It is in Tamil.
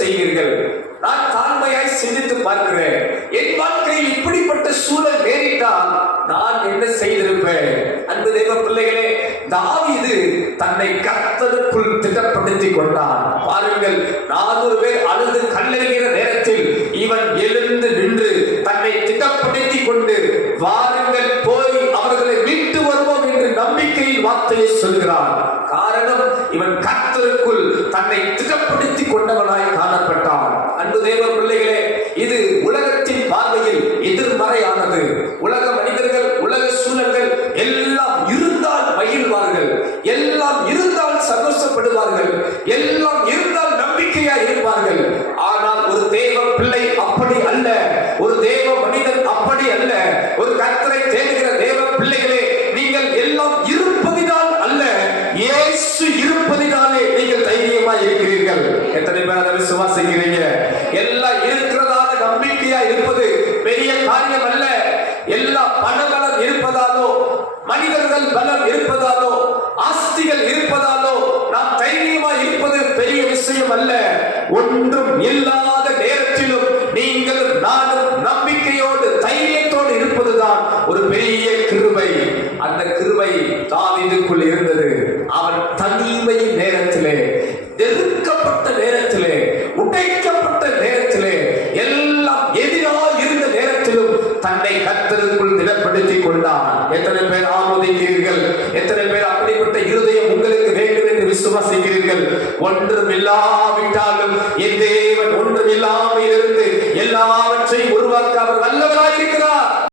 செய்வீர்கள்? நான் தாழ்மையாய் சிந்தித்து பார்க்கிறேன். என் வாழ்க்கையில் இப்படிப்பட்ட சூழல் நேரிட்டால் நான் என்ன செய்திருப்பேன்? அன்பு தேவ பிள்ளைகளே, தாவீது தன்னை கர்த்தருக்குள் திட்டப்படுத்திக் கொண்டான். பாருங்கள், 400 பேர் அழுது கல்லெறிகிற நேரத்தில் இவன் எழுந்து நின்று தன்னை திட்டப்படுத்திக் கொண்டு, வாருங்கள் போய் அவர்களை மீட்டு வருவோம் என்று நம்பிக்கையின் வார்த்தையை சொல்கிறான். காரணம், இவன் கர்த்தருக்குள் தன்னை திட்டப்படுத்திக் கொண்டவனாய் காணப்பட்டான். அன்பு தேவ பிள்ளைகளே, இது உலகத்தின் பார்வையில் எதிர்மறையானது. உலக மனிதர்கள், உலக சூழல்கள் எல்லாம் இருந்தால் மகிழ்வார்கள், எல்லாம் இருந்தால் சந்தோஷப்படுவார்கள், எல்லாம் இருந்தால் நம்பிக்கையா இருப்பார்கள். ஆனால் ஒரு தேவ பிள்ளை அப்படி அல்ல, ஒரு தேவ மனிதன் அப்படி அல்ல. ஒரு கர்த்தரை தேடுகிற தேவ பிள்ளைகளே, நீங்கள் எல்லாம் இருப்பதினால் அல்ல, இயேசு இருப்பதினாலே நீங்கள் தைரியமா இருக்கிறீர்கள். எத்தனை பேர் அதை விசுவாசிக்கிறீங்க? எல்லாம் இருக்கிறதால நம்பிக்கையா இருப்பது பெரிய காரியம் அல்ல. எல்லா பணபலம் இருப்பதாலோ, மனிதர்கள் பலம் இருப்பதாலோ, ஆஸ்திகள் இருப்பதாலோ நாம் தைரியமா இருப்பது பெரிய விஷயம் அல்ல. ஒன்றும் இல்லாத நேரத்திலும் நீங்களும் நானும் நம்பிக்கையோடு தைரியத்தோடு இருப்பதுதான் ஒரு பெரிய கிருபை. அந்த கிருபை தாவீதுக்குள் இருந்தது. அவன் தனிமையின் நேரத்திலே, நெருக்கப்பட்ட நேரத்திலே, உடைக்கப்பட்ட நேரத்திலே, எல்லாம் எதிராக இருந்த நேரத்திலும் தன்னை கர்த்தருக்குள் திடப்படுத்திக் கொண்டான். எத்தனை பேர் ஆமோதிக்கிறீர்கள்? எத்தனை பேர் அப்படிப்பட்ட இருதயம் உங்களுக்கு வேண்டும் என்று விசுவாசிக்கிறீர்கள்? ஒன்றும் இல்லாவிட்டாலும் என் தேவன் ஒன்றும் இல்லாமல் இருந்து எல்லாவற்றையும் உருவாக்க அவர் வல்லவராயிருக்கிறார்.